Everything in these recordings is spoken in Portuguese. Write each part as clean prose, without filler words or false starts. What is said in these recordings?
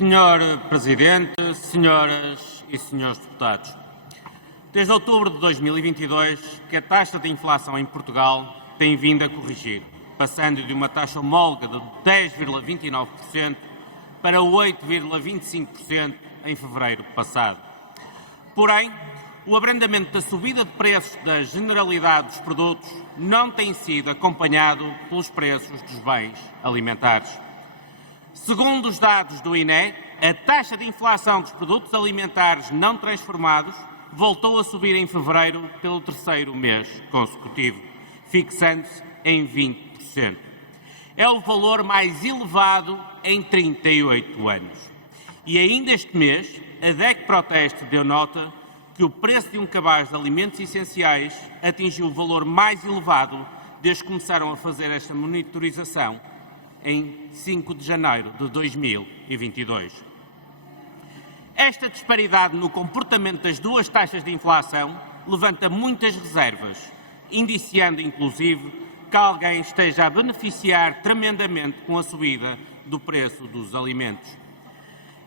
Senhor Presidente, senhoras e senhores deputados, desde outubro de 2022 que a taxa de inflação em Portugal tem vindo a corrigir, passando de uma taxa homóloga de 10,29% para 8,25% em fevereiro passado. Porém, o abrandamento da subida de preços da generalidade dos produtos não tem sido acompanhado pelos preços dos bens alimentares. Segundo os dados do INE, a taxa de inflação dos produtos alimentares não transformados voltou a subir em fevereiro pelo terceiro mês consecutivo, fixando-se em 20%. É o valor mais elevado em 38 anos. E ainda este mês, a DEC Proteste deu nota que o preço de um cabaz de alimentos essenciais atingiu o valor mais elevado desde que começaram a fazer esta monitorização em 5 de janeiro de 2022. Esta disparidade no comportamento das duas taxas de inflação levanta muitas reservas, indiciando inclusive que alguém esteja a beneficiar tremendamente com a subida do preço dos alimentos.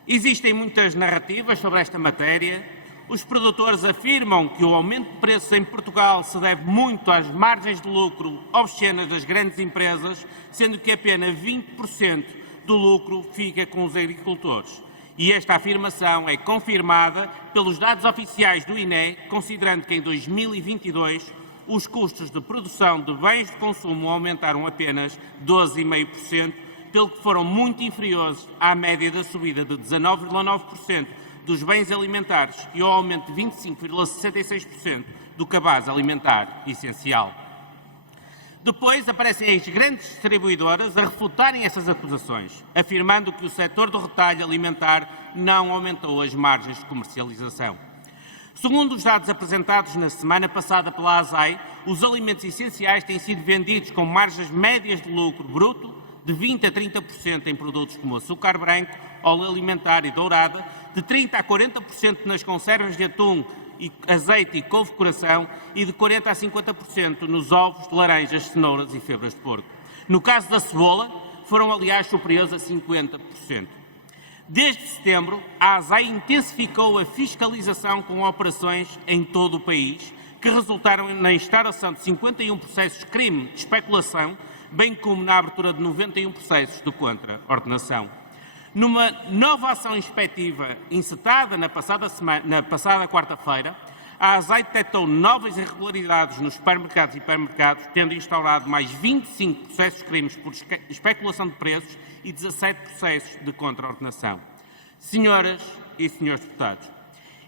Existem muitas narrativas sobre esta matéria. Os produtores afirmam que o aumento de preços em Portugal se deve muito às margens de lucro obscenas das grandes empresas, sendo que apenas 20% do lucro fica com os agricultores. E esta afirmação é confirmada pelos dados oficiais do INE, considerando que em 2022 os custos de produção de bens de consumo aumentaram apenas 12,5%, pelo que foram muito inferiores à média da subida de 19,9% dos bens alimentares e ao aumento de 25,66% do cabaz alimentar essencial. Depois aparecem as grandes distribuidoras a refutarem essas acusações, afirmando que o setor do retalho alimentar não aumentou as margens de comercialização. Segundo os dados apresentados na semana passada pela ASAI, os alimentos essenciais têm sido vendidos com margens médias de lucro bruto de 20% a 30% em produtos como açúcar branco, óleo alimentar e dourada, de 30% a 40% nas conservas de atum, azeite e couve-coração e de 40% a 50% nos ovos, laranjas, cenouras e febras de porco. No caso da cebola, foram aliás superiores a 50%. Desde setembro, a ASAI intensificou a fiscalização com operações em todo o país, que resultaram na instauração de 51 processos de crime de especulação, bem como na abertura de 91 processos de contra-ordenação. Numa nova ação inspectiva encetada na passada quarta-feira, a ASAI detectou novas irregularidades nos supermercados e hipermercados, tendo instaurado mais 25 processos de crimes por especulação de preços e 17 processos de contra-ordenação. Senhoras e senhores deputados,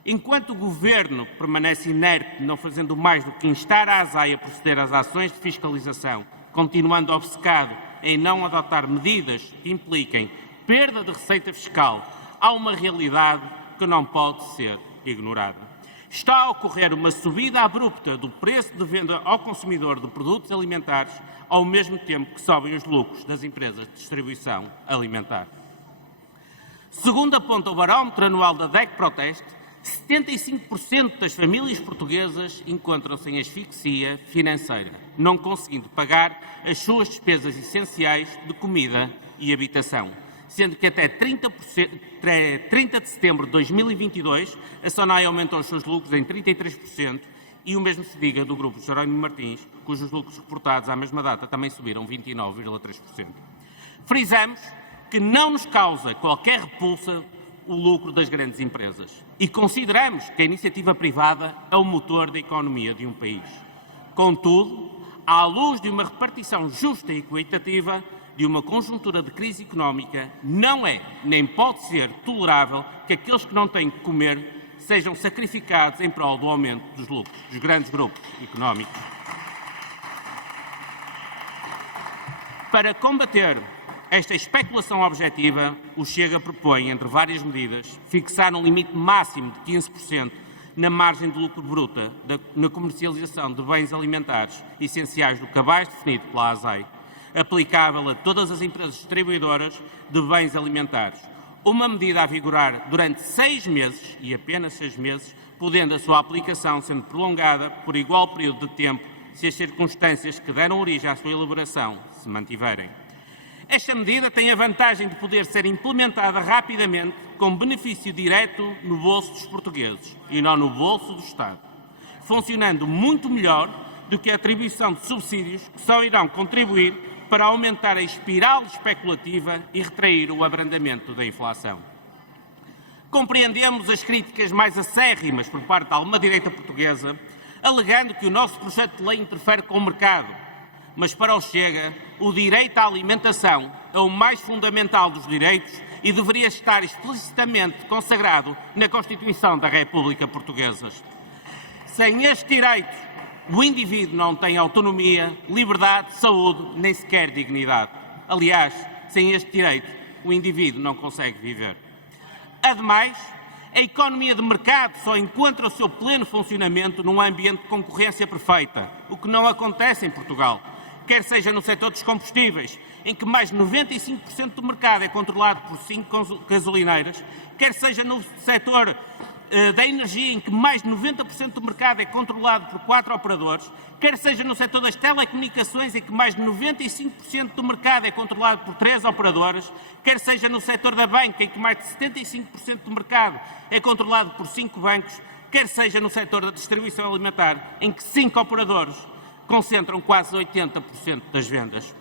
enquanto o Governo permanece inerte, não fazendo mais do que instar a ASAI a proceder às ações de fiscalização, continuando obcecado em não adotar medidas que impliquem perda de receita fiscal, há uma realidade que não pode ser ignorada. Está a ocorrer uma subida abrupta do preço de venda ao consumidor de produtos alimentares, ao mesmo tempo que sobem os lucros das empresas de distribuição alimentar. Segundo aponta o barómetro anual da DEC Proteste, 75% das famílias portuguesas encontram-se em asfixia financeira, não conseguindo pagar as suas despesas essenciais de comida e habitação, sendo que até 30 de setembro de 2022 a SONAI aumentou os seus lucros em 33% e o mesmo se diga do grupo Jerónimo Martins, cujos lucros reportados à mesma data também subiram 29,3%. Frisamos que não nos causa qualquer repulsa o lucro das grandes empresas e consideramos que a iniciativa privada é o motor da economia de um país. Contudo, à luz de uma repartição justa e equitativa, de uma conjuntura de crise económica, não é, nem pode ser, tolerável que aqueles que não têm que comer sejam sacrificados em prol do aumento dos lucros dos grandes grupos económicos. Para combater esta especulação objetiva, o Chega propõe, entre várias medidas, fixar um limite máximo de 15% na margem de lucro bruta na comercialização de bens alimentares essenciais do cabaz definido pela ASAI, aplicável a todas as empresas distribuidoras de bens alimentares. Uma medida a vigorar durante 6 meses, e apenas 6 meses, podendo a sua aplicação sendo prolongada por igual período de tempo se as circunstâncias que deram origem à sua elaboração se mantiverem. Esta medida tem a vantagem de poder ser implementada rapidamente com benefício direto no bolso dos portugueses e não no bolso do Estado, funcionando muito melhor do que a atribuição de subsídios que só irão contribuir para aumentar a espiral especulativa e retrair o abrandamento da inflação. Compreendemos as críticas mais acérrimas por parte da alguma direita portuguesa, alegando que o nosso projeto de lei interfere com o mercado, mas para o Chega, o direito à alimentação é o mais fundamental dos direitos e deveria estar explicitamente consagrado na Constituição da República Portuguesa. Sem este direito, o indivíduo não tem autonomia, liberdade, saúde, nem sequer dignidade. Aliás, sem este direito, o indivíduo não consegue viver. Ademais, a economia de mercado só encontra o seu pleno funcionamento num ambiente de concorrência perfeita, o que não acontece em Portugal. Quer seja no setor dos combustíveis, em que mais de 95% do mercado é controlado por 5 gasolineiras, quer seja no setor da energia, em que mais de 90% do mercado é controlado por 4 operadores, quer seja no setor das telecomunicações, em que mais de 95% do mercado é controlado por 3 operadores, quer seja no setor da banca, em que mais de 75% do mercado é controlado por 5 bancos, quer seja no setor da distribuição alimentar, em que 5 operadores concentram quase 80% das vendas.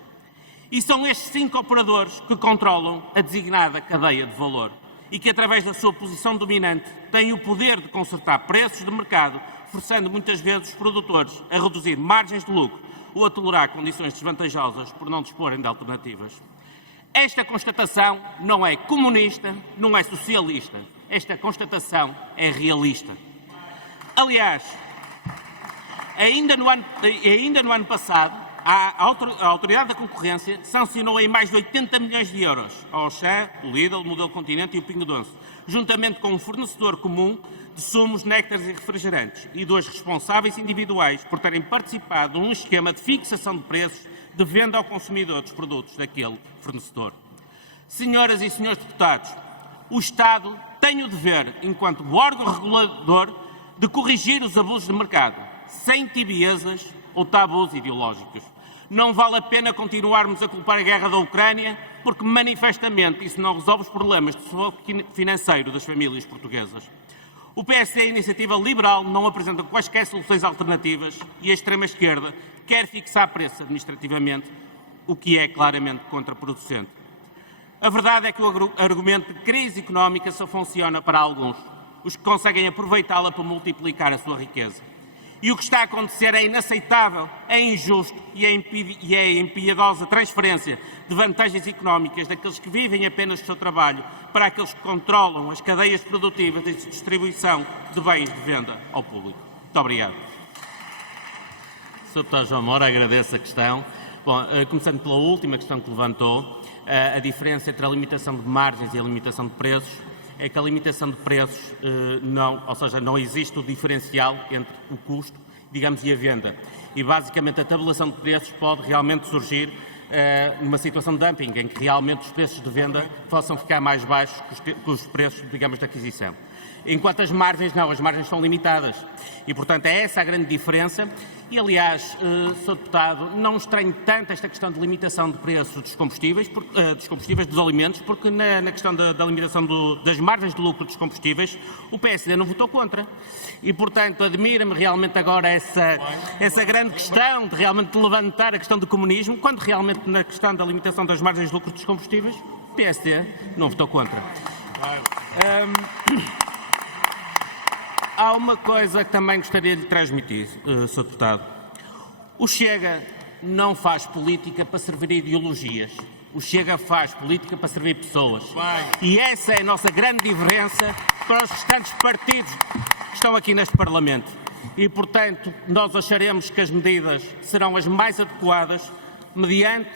E são estes 5 operadores que controlam a designada cadeia de valor e que, através da sua posição dominante, têm o poder de concertar preços de mercado, forçando muitas vezes os produtores a reduzir margens de lucro ou a tolerar condições desvantajosas por não disporem de alternativas. Esta constatação não é comunista, não é socialista. Esta constatação é realista. Aliás, ainda no ano passado, a Autoridade da Concorrência sancionou em mais de 80 milhões de euros a Auchan, o Lidl, o Modelo Continente e o Pingo Doce, juntamente com um fornecedor comum de sumos, néctares e refrigerantes e 2 responsáveis individuais por terem participado num esquema de fixação de preços de venda ao consumidor dos produtos daquele fornecedor. Senhoras e senhores deputados, o Estado tem o dever, enquanto órgão regulador, de corrigir os abusos de mercado, sem tibiezas ou tabus ideológicos. Não vale a pena continuarmos a culpar a guerra da Ucrânia, porque manifestamente isso não resolve os problemas de sufoco financeiro das famílias portuguesas. O PSD e a Iniciativa Liberal não apresentam quaisquer soluções alternativas e a extrema-esquerda quer fixar preços administrativamente, o que é claramente contraproducente. A verdade é que o argumento de crise económica só funciona para alguns, os que conseguem aproveitá-la para multiplicar a sua riqueza. E o que está a acontecer é inaceitável, é injusto e é impiedosa transferência de vantagens económicas daqueles que vivem apenas do seu trabalho para aqueles que controlam as cadeias produtivas de distribuição de bens de venda ao público. Muito obrigado. Sr. Deputado João Moura, agradeço a questão. Bom, começando pela última questão que levantou, a diferença entre a limitação de margens e a limitação de preços é que a limitação de preços não existe o diferencial entre o custo, digamos, e a venda. E basicamente a tabulação de preços pode realmente surgir numa situação de dumping, em que realmente os preços de venda possam ficar mais baixos que os preços, digamos, de aquisição. Enquanto as margens não, as margens são limitadas. E, portanto, é essa a grande diferença. E, aliás, Sr. Deputado, não estranho tanto esta questão de limitação de preços dos combustíveis, dos alimentos, porque na questão da limitação das margens de lucro dos combustíveis, o PSD não votou contra. E, portanto, admira-me realmente agora essa grande questão de realmente levantar a questão do comunismo, quando realmente na questão da limitação das margens de lucro dos combustíveis, o PSD não votou contra. Há uma coisa que também gostaria de lhe transmitir, Sr. Deputado. O Chega não faz política para servir ideologias. O Chega faz política para servir pessoas. E essa é a nossa grande diferença para os restantes partidos que estão aqui neste Parlamento. E, portanto, nós acharemos que as medidas serão as mais adequadas mediante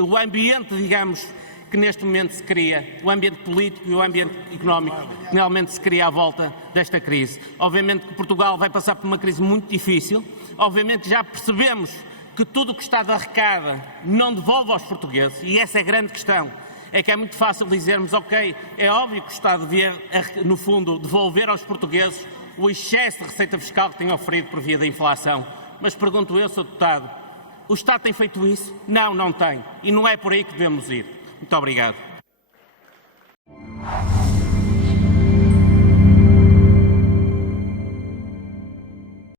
o ambiente, digamos, que neste momento se cria, o ambiente político e o ambiente económico que realmente se cria à volta desta crise. Obviamente que Portugal vai passar por uma crise muito difícil, obviamente já percebemos que tudo o que está de arrecada não devolve aos portugueses, e essa é a grande questão. É que é muito fácil dizermos, ok, é óbvio que o Estado devia, no fundo, devolver aos portugueses o excesso de receita fiscal que tem oferido por via da inflação. Mas pergunto eu, Sr. Deputado, O Estado tem feito isso? Não, não tem. E não é por aí que devemos ir. Muito obrigado.